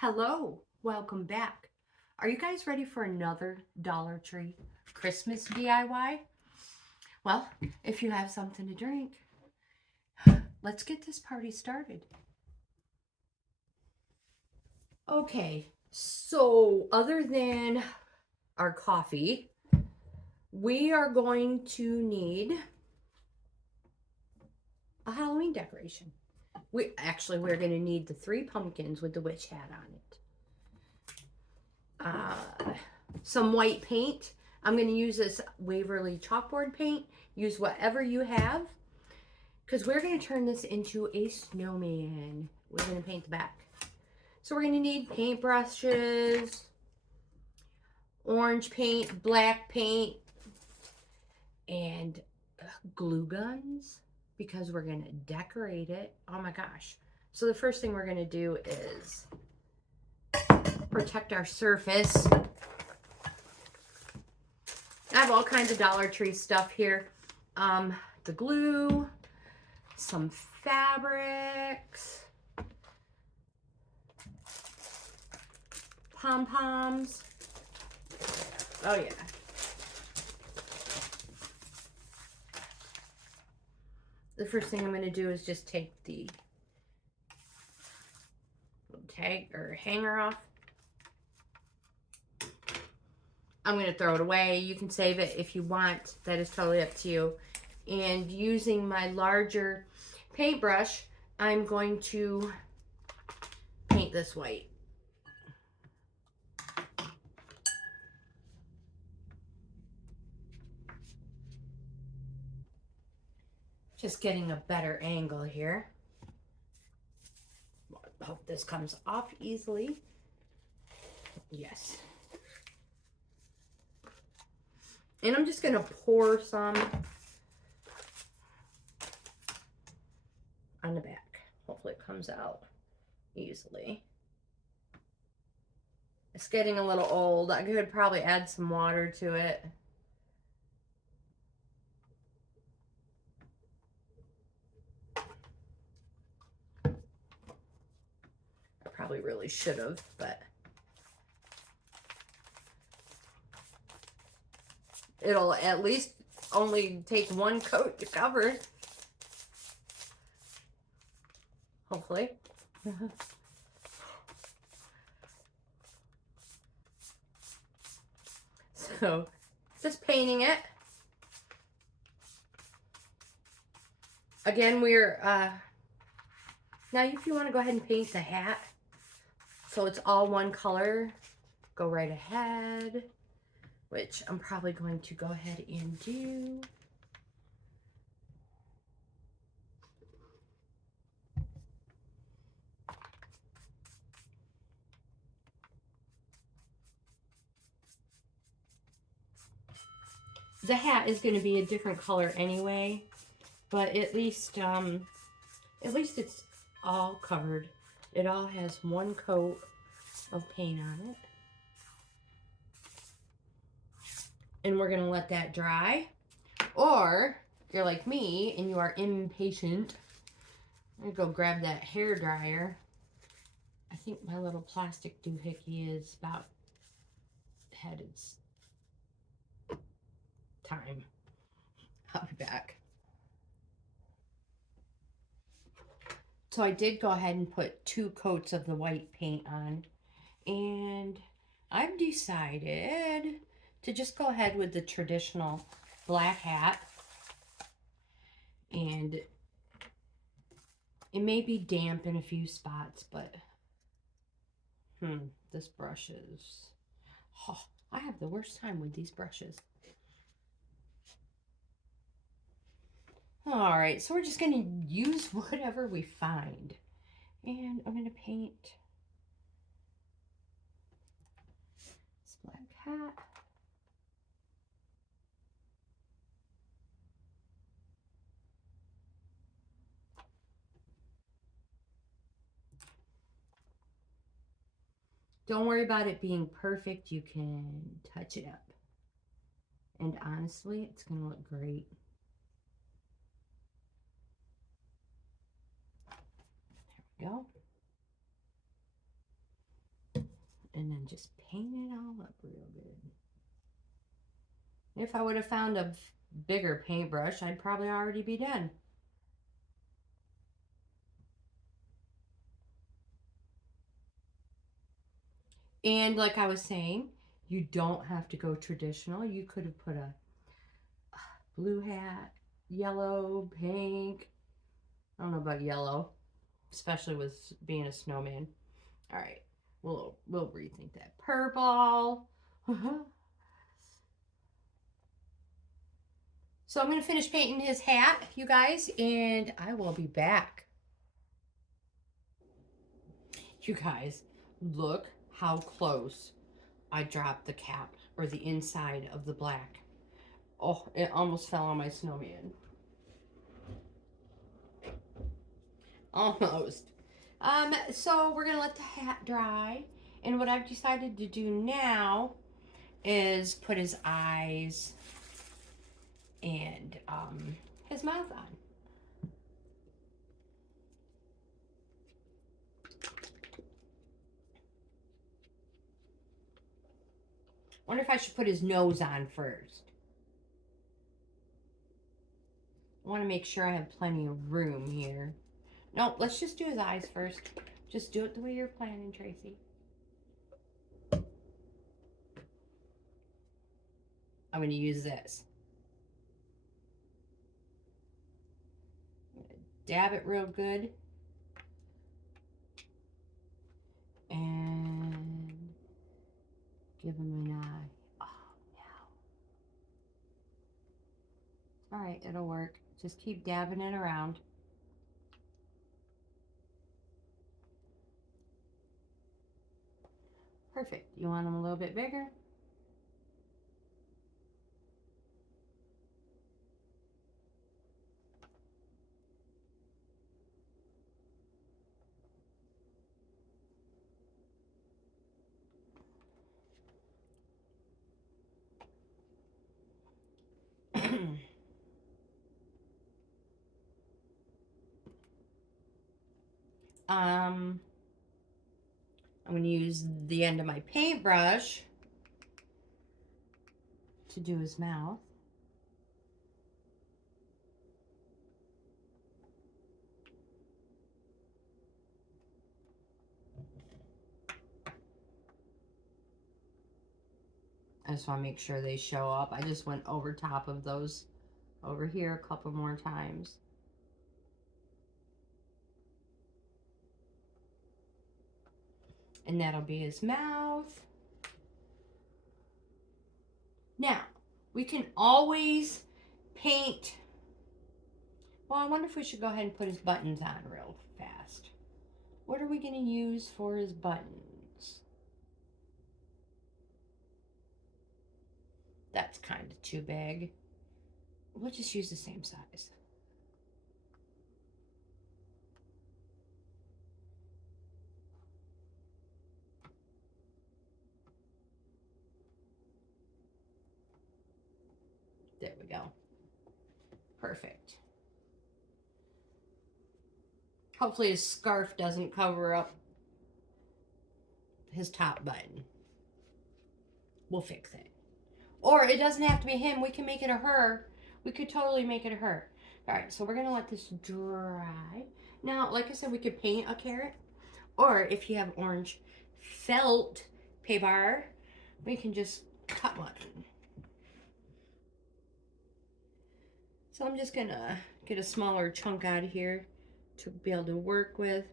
Hello, welcome back. Are you guys ready for another Dollar Tree Christmas DIY? Well, if you have something to drink, let's get this party started. Okay, so other than our coffee, we are going to need a Halloween decoration. We're going to need the 3 pumpkins with the witch hat on it. Some white paint. I'm going to use this Waverly chalkboard paint. Use whatever you have, because we're going to turn this into a snowman. We're going to paint the back. So we're going to need paintbrushes, orange paint, black paint, and glue guns, because we're going to decorate it. Oh my gosh. So the first thing we're going to do is protect our surface. I have all kinds of Dollar Tree stuff here. The glue, some fabrics, pom-poms. Oh yeah. The first thing I'm going to do is just take the tag or hanger off. I'm going to throw it away. You can save it if you want. That is totally up to you. And using my larger paintbrush, I'm going to paint this white. Just getting a better angle here. Hope this comes off easily. Yes. And I'm just going to pour some on the back. Hopefully it comes out easily. It's getting a little old. I could probably add some water to it. I probably really should have, but it'll at least only take one coat to cover. Hopefully. So, just painting it. Again, we're, now if you want to go ahead and paint the hat, so it's all one color, go right ahead, which I'm probably going to go ahead and do. The hat is going to be a different color anyway, but at least it's all covered. It all has one coat of paint on it. And we're going to let that dry. Or, you're like me and you are impatient, I'm going to go grab that hair dryer. I think my little plastic doohickey is about had its time. I'll be back. So I did go ahead and put 2 coats of the white paint on. And I've decided to just go ahead with the traditional black hat. And it may be damp in a few spots, but this brush is, I have the worst time with these brushes. All right, so we're just going to use whatever we find. And I'm going to paint this black hat. Don't worry about it being perfect. You can touch it up. And honestly, it's going to look great. There we go. And then just paint it all up real good. If I would have found a bigger paintbrush, I'd probably already be done. And like I was saying, you don't have to go traditional. You could have put a blue hat, yellow, pink. I don't know about yellow, especially with being a snowman. All right, we'll rethink that. Purple. So I'm going to finish painting his hat, you guys, and I will be back. You guys, look how close I dropped the cap, or the inside of the black. Oh, it almost fell on my snowman. Almost. So we're going to let the hat dry. And what I've decided to do now is put his eyes and his mouth on. Wonder if I should put his nose on first. I want to make sure I have plenty of room here. No, let's just do his eyes first. Just do it the way you're planning, Tracy. I'm going to use this. Dab it real good. And give him an eye. Oh, no. All right, it'll work. Just keep dabbing it around. Perfect. You want them a little bit bigger? I'm going to use the end of my paintbrush to do his mouth. I just want to make sure they show up. I just went over top of those over here a couple more times. And that'll be his mouth. Now, we can always paint. Well, I wonder if we should go ahead and put his buttons on real fast. What are we going to use for his buttons? That's kind of too big. We'll just use the same size. There we go. Perfect. Hopefully his scarf doesn't cover up his top button. We'll fix it. Or it doesn't have to be him. We can make it a her. We could totally make it a her. All right, so we're going to let this dry. Now, like I said, we could paint a carrot. Or if you have orange felt paper, we can just cut one. So I'm just going to get a smaller chunk out of here to be able to work with.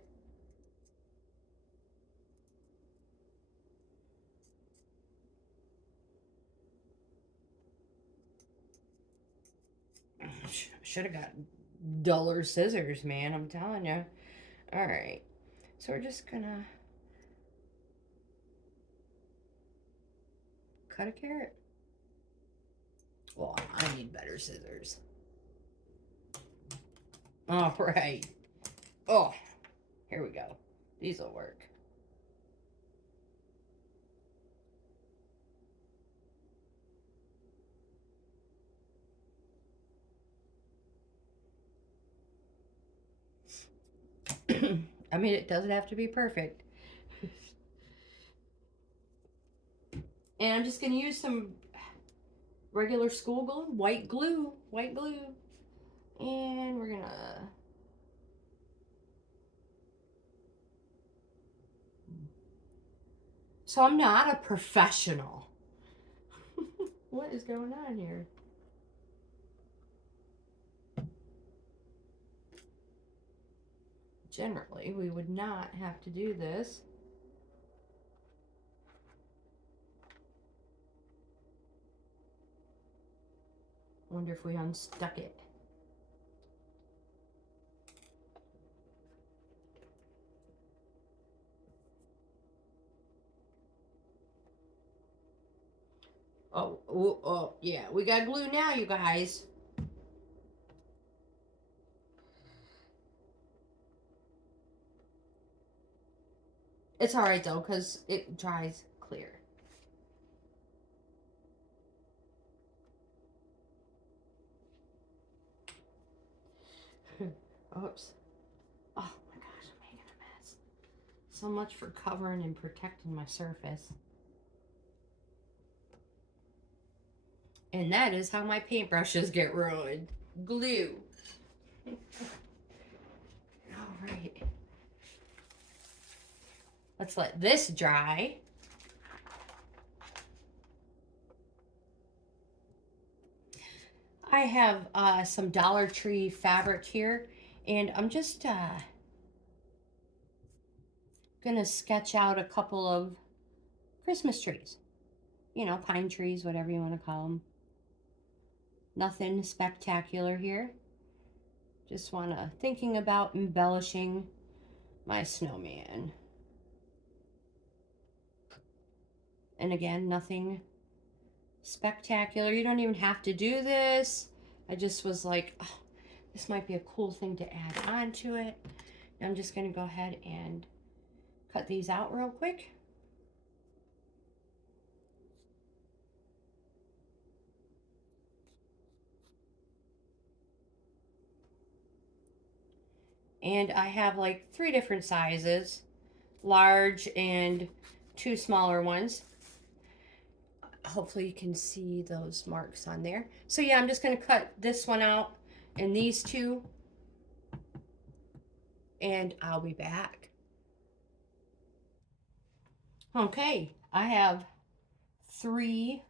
Should have got duller scissors, man. I'm telling you. All right. So we're just going to cut a carrot. Well, I need better scissors. All right. Oh, here we go. These will work. I mean, it doesn't have to be perfect. And I'm just going to use some regular school glue, white glue. And we're going to... So I'm not a professional. What is going on here? Generally, we would not have to do this. Wonder if we unstuck it. Oh, yeah. We got glue now, you guys. It's alright, though, because it dries clear. Oops. Oh, my gosh, I'm making a mess. So much for covering and protecting my surface. And that is how my paintbrushes get ruined. Glue. Alright. Let's let this dry. I have some Dollar Tree fabric here, and I'm just gonna sketch out a couple of Christmas trees. You know, pine trees, whatever you want to call them. Nothing spectacular here. Just wanna thinking about embellishing my snowman. And again, nothing spectacular. You don't even have to do this. I just was like, oh, this might be a cool thing to add on to it. I'm just going to go ahead and cut these out real quick. And I have like 3 different sizes, large and 2 smaller ones. Hopefully you can see those marks on there. So yeah, I'm just going to cut this one out and these 2, and I'll be back. Okay, I have 3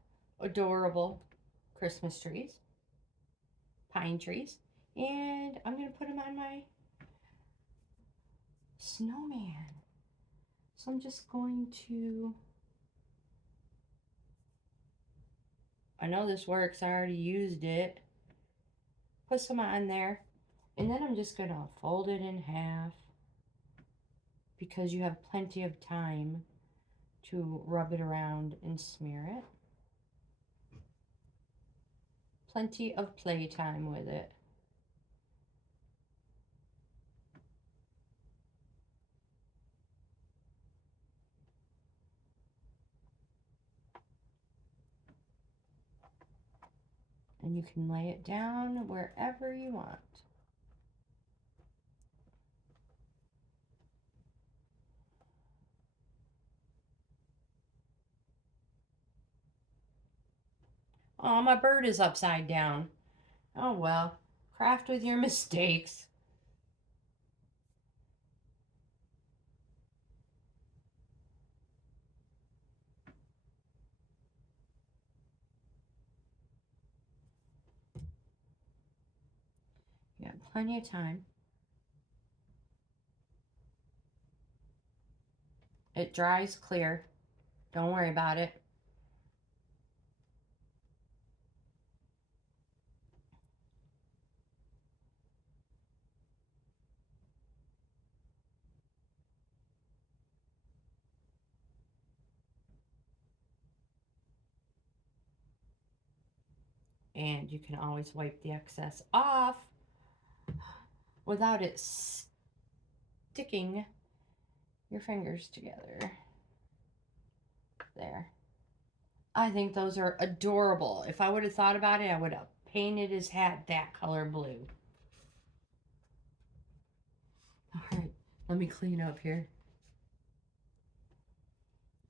adorable Christmas trees, pine trees, and I'm going to put them on my snowman. So I'm just going to... I know this works, I already used it. Put some on there. And then I'm just going to fold it in half, because you have plenty of time to rub it around and smear it. Plenty of playtime with it. And you can lay it down wherever you want. Oh, my bird is upside down. Oh well, craft with your mistakes. You got plenty of time. It dries clear. Don't worry about it. And you can always wipe the excess off without it sticking your fingers together. There. I think those are adorable. If I would have thought about it, I would have painted his hat that color blue. All right, let me clean up here.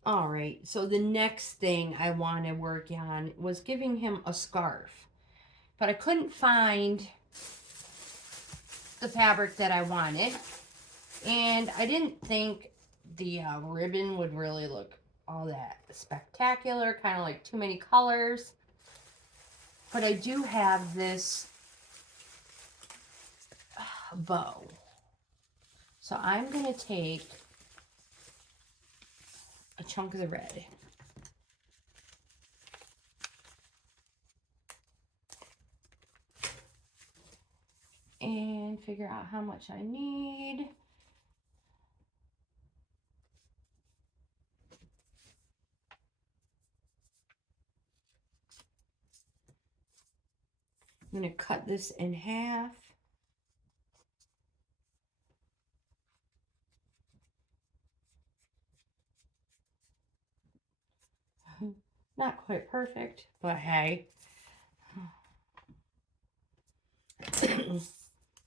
All right, so the next thing I want to work on was giving him a scarf. But I couldn't find the fabric that I wanted. And I didn't think the ribbon would really look all that spectacular, kind of like too many colors. But I do have this bow. So I'm going to take a chunk of the red. And figure out how much I need. I'm going to cut this in half. Not quite perfect, but hey.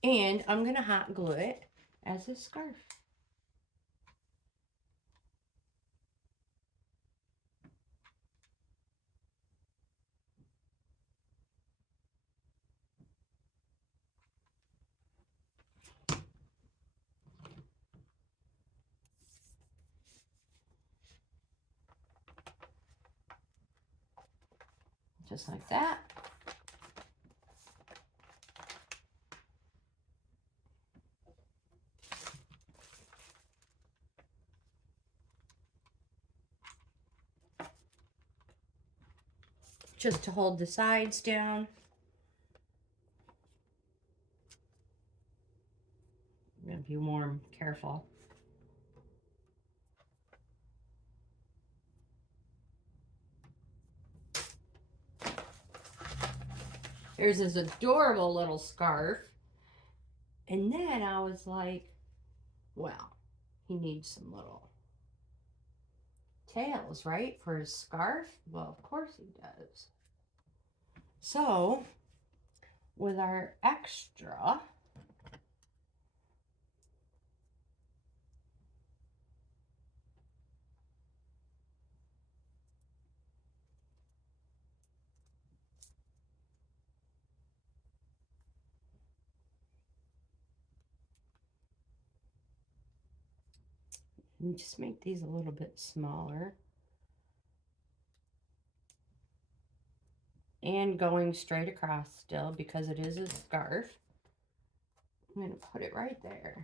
And I'm going to hot glue it as a scarf. Just like that. Just to hold the sides down. I'm gonna be warm, careful. There's this adorable little scarf. And then I was like, well, he needs some little tails, right? For his scarf? Well, of course he does. So, with our extra, and just make these a little bit smaller. And going straight across still because it is a scarf. I'm going to put it right there.